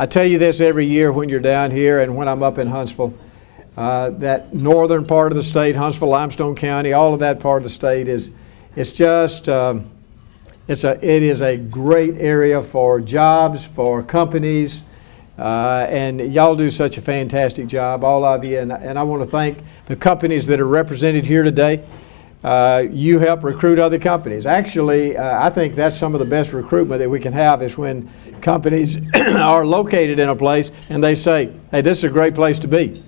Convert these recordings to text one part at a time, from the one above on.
I tell you this every year when you're down here and when I'm up in Huntsville, that northern part of the state, Huntsville, Limestone County, all of that part of the state it is a great area for jobs, for companies, and y'all do such a fantastic job, all of you, and I want to thank the companies that are represented here today. You help recruit other companies. Actually, I think that's some of the best recruitment that we can have is when companies are located in a place and they say, hey, this is a great place to be.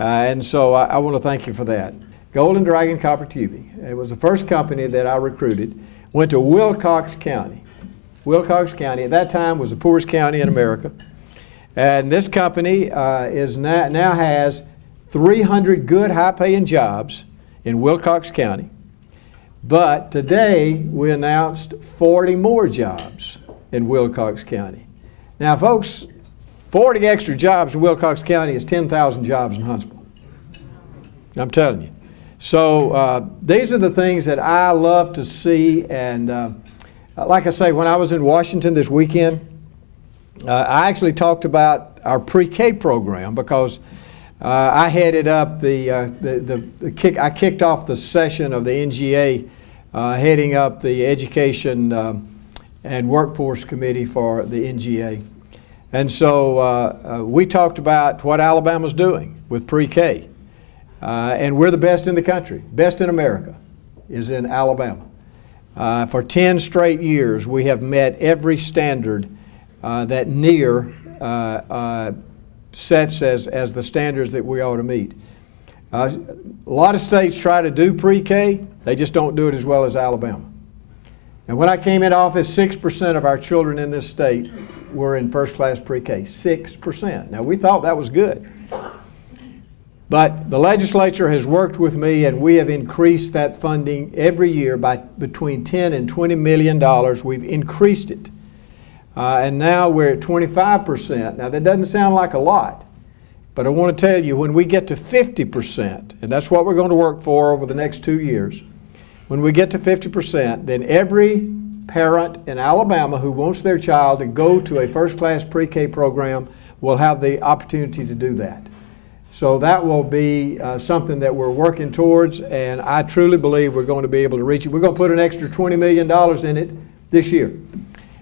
And so I want to thank you for that. Golden Dragon Copper Tubing. It was the first company that I recruited. Went to Wilcox County. Wilcox County at that time was the poorest county in America. And this company now has 300 good high-paying jobs in Wilcox County. But today we announced 40 more jobs in Wilcox County. Now folks, 40 extra jobs in Wilcox County is 10,000 jobs in Huntsville. I'm telling you. So these are the things that I love to see, and like I say, when I was in Washington this weekend, I actually talked about our pre-K program because I headed up I kicked off the session of the NGA heading up the Education and Workforce Committee for the NGA. And so we talked about what Alabama's doing with pre-K. And we're the best in the country, best in America is in Alabama. For 10 straight years, we have met every standard that NEAR sets as the standards that we ought to meet. A lot of states try to do pre-K, they just don't do it as well as Alabama. And when I came into office, 6% of our children in this state were in first-class pre-K, 6%. Now, we thought that was good. But the legislature has worked with me, and we have increased that funding every year by between $10 and $20 million. We've increased it. And now we're at 25%. Now, that doesn't sound like a lot, but I want to tell you, when we get to 50%, and that's what we're going to work for over the next 2 years, when we get to 50%, then every parent in Alabama who wants their child to go to a first-class pre-K program will have the opportunity to do that. So that will be something that we're working towards, and I truly believe we're going to be able to reach it. We're going to put an extra $20 million in it this year.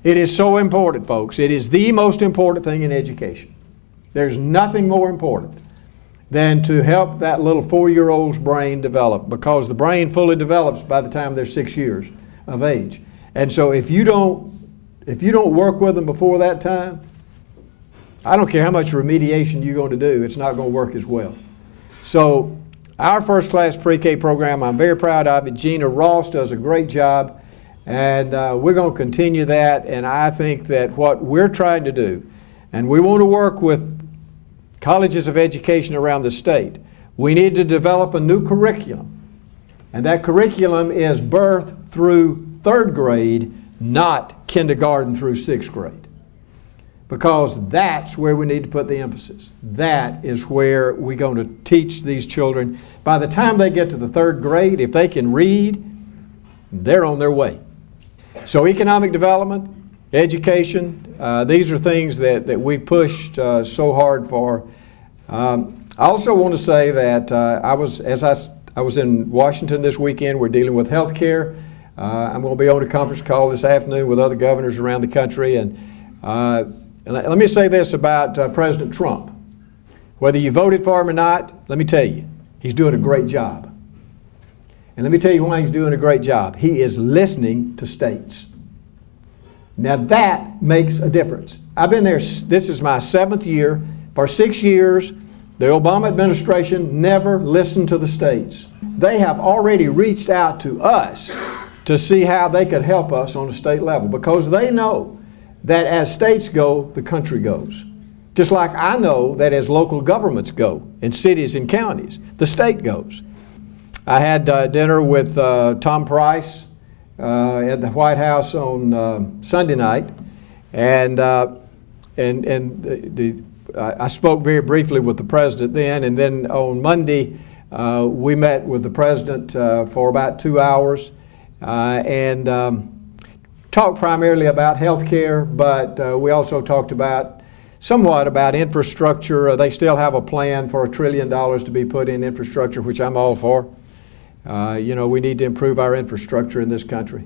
It is so important, folks. It is the most important thing in education. There's nothing more important than to help that little 4-year-old's brain develop, because the brain fully develops by the time they're 6 years of age. And so if you don't work with them before that time, I don't care how much remediation you're going to do, it's not going to work as well. So our first-class pre-K program, I'm very proud of it. Gina Ross does a great job, and we're going to continue that. And I think that what we're trying to do, and we want to work with colleges of education around the state, we need to develop a new curriculum. And that curriculum is birth through 3rd grade, not kindergarten through 6th grade. Because that's where we need to put the emphasis. That is where we're going to teach these children. By the time they get to the 3rd grade, if they can read, they're on their way. So economic development, education, these are things that we've pushed so hard for. I also want to say that I was in Washington this weekend. We're dealing with health care. I'm going to be on a conference call this afternoon with other governors around the country. And let me say this about President Trump. Whether you voted for him or not, let me tell you, he's doing a great job. And let me tell you why he's doing a great job. He is listening to states. Now that makes a difference. I've been there, this is my 7th year. For 6 years, the Obama administration never listened to the states. They have already reached out to us to see how they could help us on a state level, because they know that as states go, the country goes. Just like I know that as local governments go, in cities and counties, the state goes. I had dinner with Tom Price at the White House on Sunday night, and I spoke very briefly with the president then, and then on Monday we met with the president for about 2 hours and talked primarily about health care, but we also talked about somewhat about infrastructure. They still have a plan for $1 trillion to be put in infrastructure, which I'm all for. You know, we need to improve our infrastructure in this country.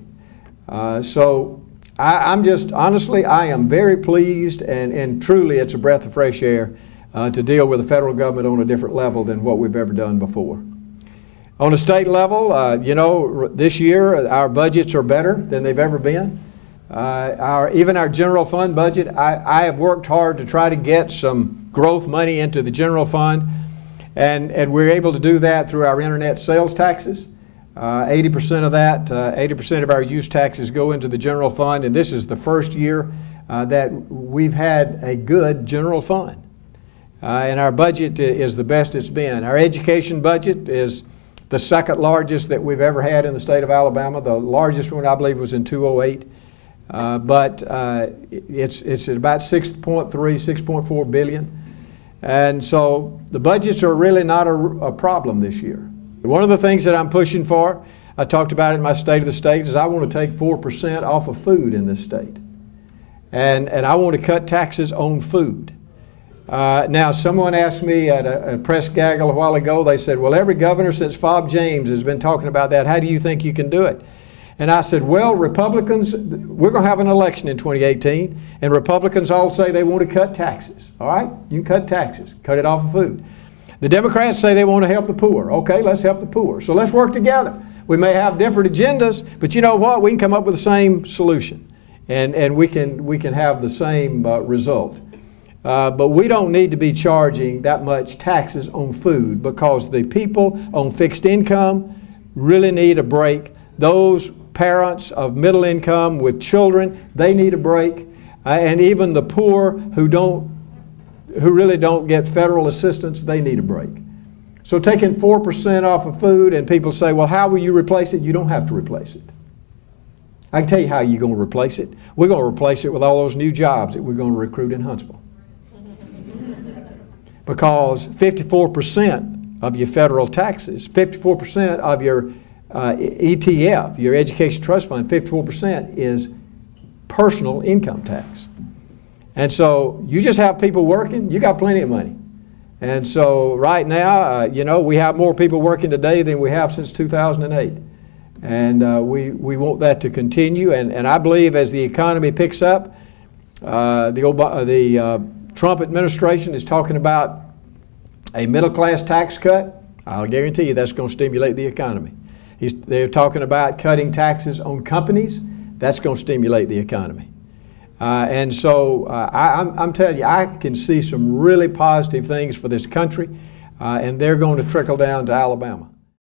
So I'm just, honestly, I am very pleased, and truly it's a breath of fresh air to deal with the federal government on a different level than what we've ever done before. On a state level, you know, this year our budgets are better than they've ever been. Even our general fund budget, I have worked hard to try to get some growth money into the general fund, and we're able to do that through our internet sales taxes. 80% of that, 80% of our use taxes go into the general fund, and this is the first year that we've had a good general fund. And our budget is the best it's been. Our education budget is the second largest that we've ever had in the state of Alabama. The largest one, I believe, was in 2008. But it's at about 6.4 billion. And so the budgets are really not a problem this year. One of the things that I'm pushing for, I talked about it in my State of the State, is I want to take 4% off of food in this state. And I want to cut taxes on food. Now, someone asked me at a press gaggle a while ago, they said, well, every governor since Fob James has been talking about that. How do you think you can do it? And I said, well, Republicans, we're going to have an election in 2018, and Republicans all say they want to cut taxes. All right? You can cut taxes. Cut it off of food. The Democrats say they want to help the poor. Okay, let's help the poor. So let's work together. We may have different agendas, but you know what? We can come up with the same solution, and we can have the same result. But we don't need to be charging that much taxes on food, because the people on fixed income really need a break. Those parents of middle income with children, they need a break. And even the poor who really don't get federal assistance, they need a break. So taking 4% off of food, and people say, well, how will you replace it? You don't have to replace it. I can tell you how you're going to replace it. We're going to replace it with all those new jobs that we're going to recruit in Huntsville. Because 54% of your federal taxes, 54% of your ETF, your Education Trust Fund, 54% is personal income tax. And so you just have people working, you got plenty of money. And so right now, you know, we have more people working today than we have since 2008. And we want that to continue. And I believe as the economy picks up, the Trump administration is talking about a middle-class tax cut. I'll guarantee you that's going to stimulate the economy. They're talking about cutting taxes on companies. That's going to stimulate the economy. And so I'm telling you, I can see some really positive things for this country, and they're going to trickle down to Alabama.